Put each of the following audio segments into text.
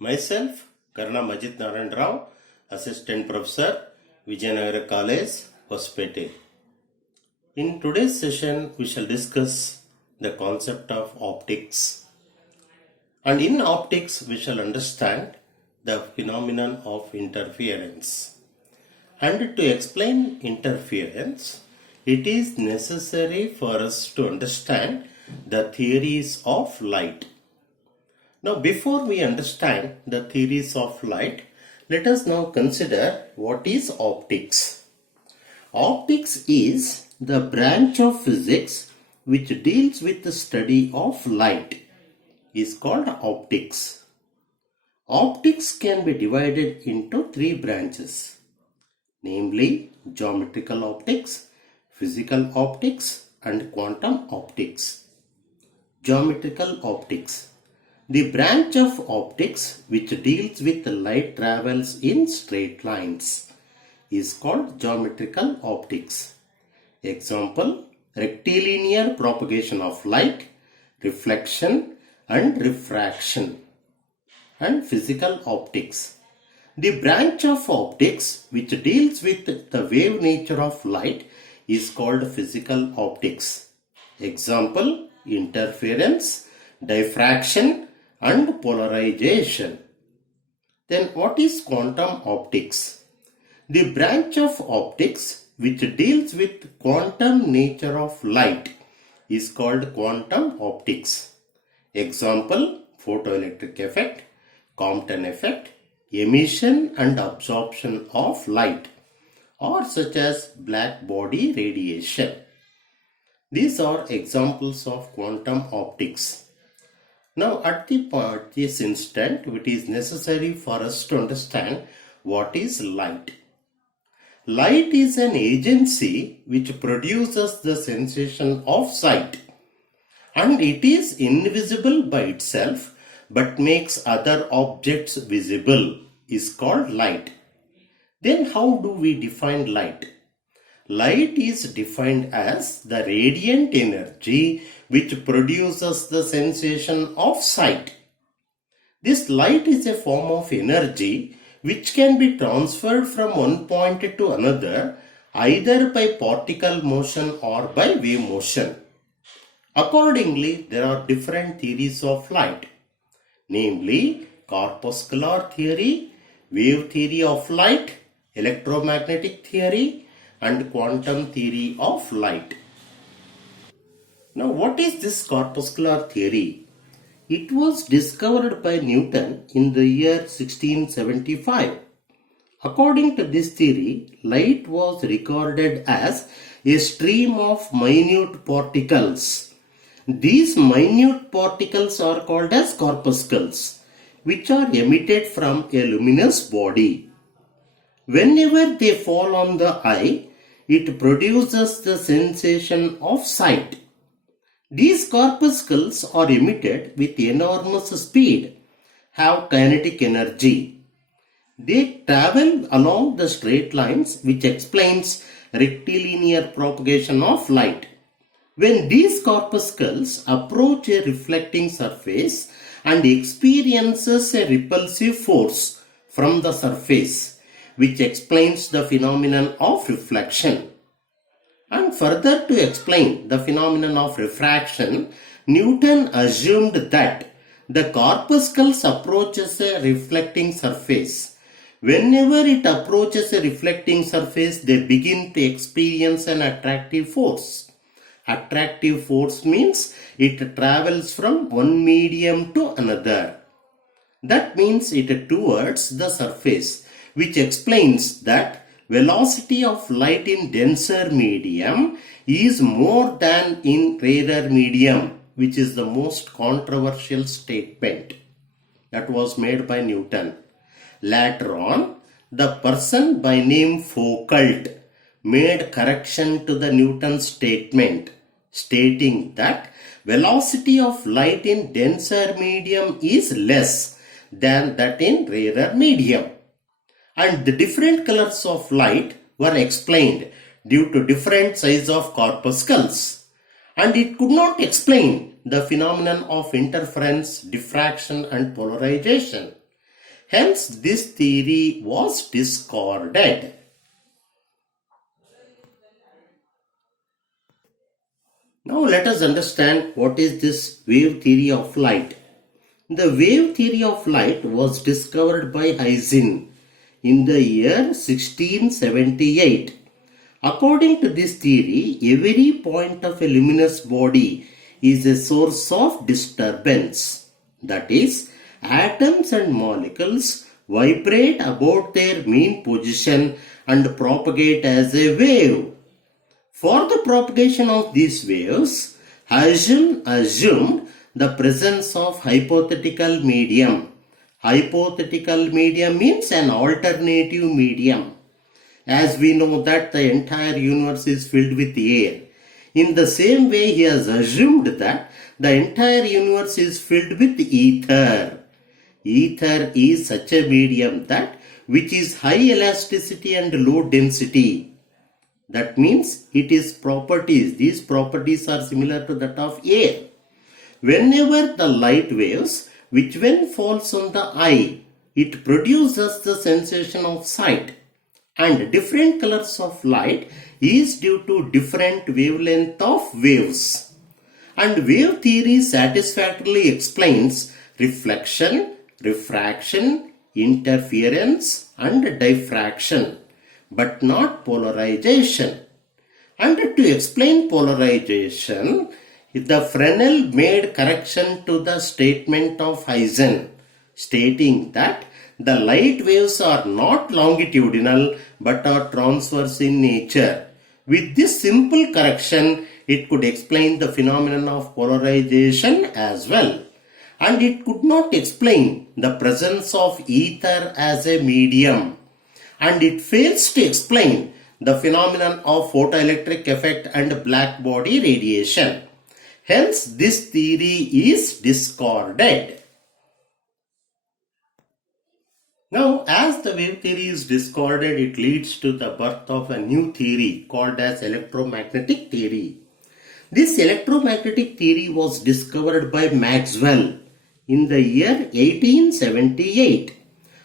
Myself, Karanam Ajit Assistant Professor, Vijayanagara College, Hosapete. In today's session, we shall discuss the concept of optics. And in optics, we shall understand the phenomenon of interference. And to explain interference, it is necessary for us to understand the theories of light. Now, before we understand the theories of light, let us now consider what is optics. Optics is the branch of physics which deals with the study of light. Is called optics. Optics can be divided into three branches, namely geometrical optics, physical optics, and quantum optics. Geometrical optics. The branch of optics which deals with light travels in straight lines is called geometrical optics. Example, rectilinear propagation of light, reflection and refraction. And physical optics. The branch of optics which deals with the wave nature of light is called physical optics. Example, interference, diffraction and polarization. Then what is quantum optics? The branch of optics which deals with quantum nature of light is called quantum optics. Example, photoelectric effect, Compton effect, emission and absorption of light, or such as black body radiation. These are examples of quantum optics. Now, at this instant, it is necessary for us to understand what is light. Light is an agency which produces the sensation of sight, and it is invisible by itself but makes other objects visible is called light. Then how do we define light? Light is defined as the radiant energy which produces the sensation of sight. This light is a form of energy which can be transferred from one point to another either by particle motion or by wave motion. Accordingly, there are different theories of light, namely corpuscular theory, wave theory of light, electromagnetic theory, and quantum theory of light. Now, what is this corpuscular theory? It was discovered by Newton in the year 1675. According to this theory, light was regarded as a stream of minute particles. These minute particles are called as corpuscles, which are emitted from a luminous body. Whenever they fall on the eye, it produces the sensation of sight. These corpuscles are emitted with enormous speed, have kinetic energy. They travel along the straight lines, which explains rectilinear propagation of light. When these corpuscles approach a reflecting surface and experiences a repulsive force from the surface, which explains the phenomenon of reflection. And further to explain the phenomenon of refraction, Newton assumed that the corpuscles approaches a reflecting surface. Whenever it approaches a reflecting surface, they begin to experience an attractive force. Attractive force means it travels from one medium to another. That means it towards the surface, which explains that velocity of light in denser medium is more than in rarer medium, which is the most controversial statement that was made by Newton. Later on, the person by name Foucault made correction to the Newton statement, stating that velocity of light in denser medium is less than that in rarer medium. And the different colors of light were explained due to different size of corpuscles. And it could not explain the phenomenon of interference, diffraction and polarization. Hence, this theory was discarded. Now let us understand what is this wave theory of light. The wave theory of light was discovered by Einstein in the year 1678. According to this theory, every point of a luminous body is a source of disturbance. That is, atoms and molecules vibrate about their mean position and propagate as a wave. For the propagation of these waves, Einstein assumed the presence of hypothetical medium. Hypothetical medium means an alternative medium. As we know that the entire universe is filled with air. In the same way, he has assumed that the entire universe is filled with ether. Ether is such a medium that which is high elasticity and low density. That means it is properties. These properties are similar to that of air. Whenever the light waves, which when falls on the eye, it produces the sensation of sight. And different colors of light is due to different wavelength of waves. And wave theory satisfactorily explains reflection, refraction, interference and diffraction, but not polarization. And to explain polarization, the Fresnel made correction to the statement of Einstein, stating that the light waves are not longitudinal but are transverse in nature. With this simple correction, it could explain the phenomenon of polarization as well. And it could not explain the presence of ether as a medium. And it fails to explain the phenomenon of photoelectric effect and black body radiation. Hence, this theory is discarded. Now, as the wave theory is discarded, it leads to the birth of a new theory called as electromagnetic theory. This electromagnetic theory was discovered by Maxwell in the year 1878.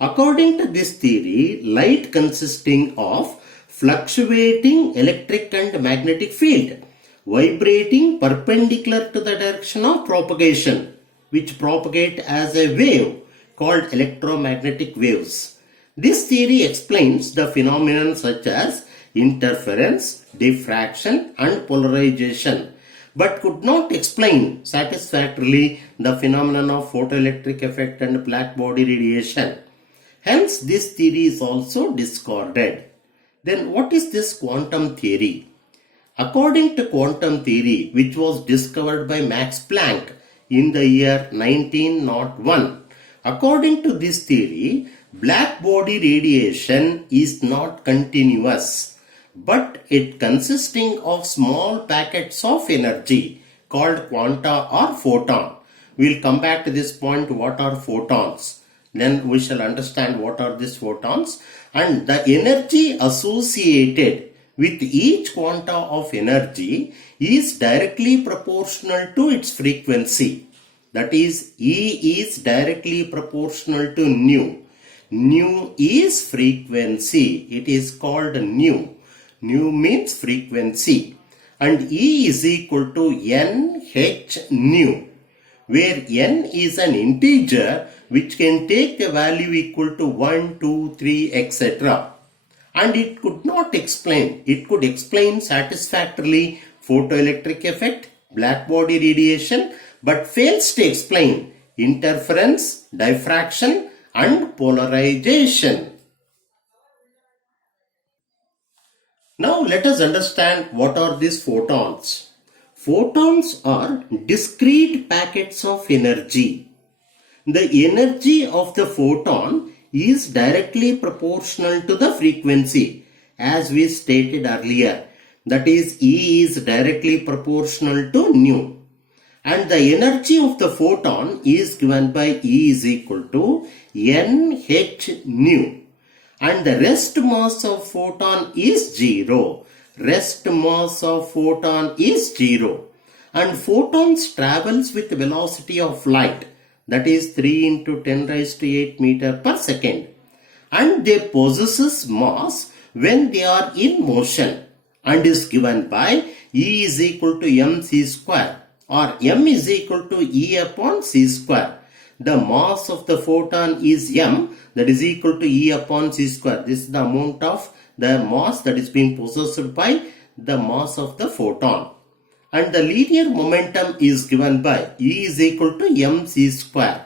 According to this theory, light consisting of fluctuating electric and magnetic field vibrating perpendicular to the direction of propagation, which propagate as a wave called electromagnetic waves. This theory explains the phenomenon such as interference, diffraction and polarization, but could not explain satisfactorily the phenomenon of photoelectric effect and black body radiation. Hence, this theory is also discarded. Then what is this quantum theory? According to quantum theory, which was discovered by Max Planck in the year 1901, according to this theory, black body radiation is not continuous, but it consisting of small packets of energy called quanta or photon. We will come back to this point, what are photons. Then we shall understand what are these photons, and the energy associated with each quanta of energy is directly proportional to its frequency. That is, E is directly proportional to nu. Nu is frequency. It is called nu. Nu means frequency. And E is equal to NH nu, where N is an integer which can take a value equal to 1, 2, 3, etc. And it could not explain. It could explain satisfactorily photoelectric effect, black body radiation, but fails to explain interference, diffraction and polarization. Now let us understand what are these photons. Photons are discrete packets of energy. The energy of the photon is directly proportional to the frequency, as we stated earlier. That is, E is directly proportional to nu. And the energy of the photon is given by E is equal to NH nu. And the rest mass of photon is 0. Rest mass of photon is 0. And photons travels with velocity of light. that is 3 into 10 raised to 8 meter per second, and they possesses mass when they are in motion, and is given by E is equal to mc square, or m is equal to E upon c square. The mass of the photon is m, that is equal to E upon c square. This is the amount of the mass that is being possessed by the mass of the photon. And the linear momentum is given by E is equal to mc square.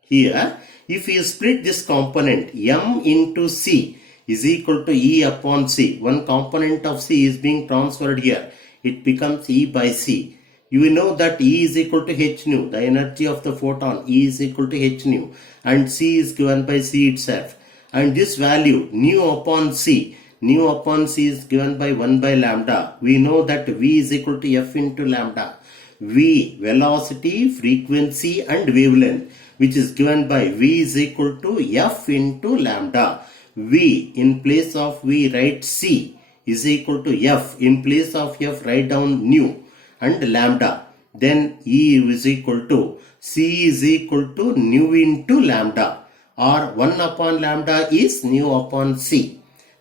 Here, if you split this component m into c is equal to E upon c, one component of c is being transferred here. It becomes E by c. You know that E is equal to h nu, the energy of the photon. E is equal to h nu, and c is given by c itself. And this value nu upon c is given by 1 by lambda. We know that V is equal to F into lambda. V, velocity, frequency and wavelength, which is given by V is equal to F into lambda. V, in place of V write C, is equal to F. In place of F write down nu and lambda. Then E is equal to C is equal to nu into lambda, or 1 upon lambda is nu upon C.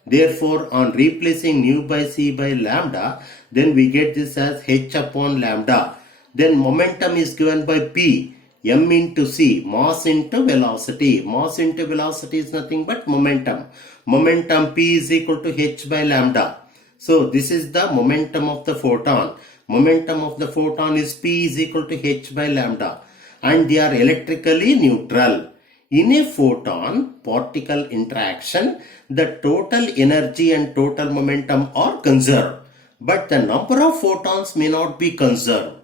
Therefore, on replacing nu by c by lambda, then we get this as h upon lambda. Then momentum is given by P, m into c, mass into velocity. Mass into velocity is nothing but momentum. Momentum P is equal to h by lambda. So, this is the momentum of the photon. Momentum of the photon is P is equal to h by lambda, and they are electrically neutral. In a photon-particle interaction, the total energy and total momentum are conserved, but the number of photons may not be conserved.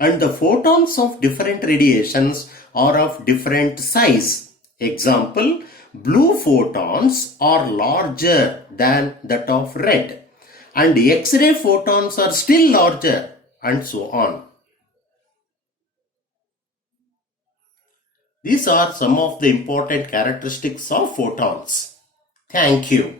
And the photons of different radiations are of different size. Example, blue photons are larger than that of red, and X-ray photons are still larger, and so on. These are some of the important characteristics of photons. Thank you.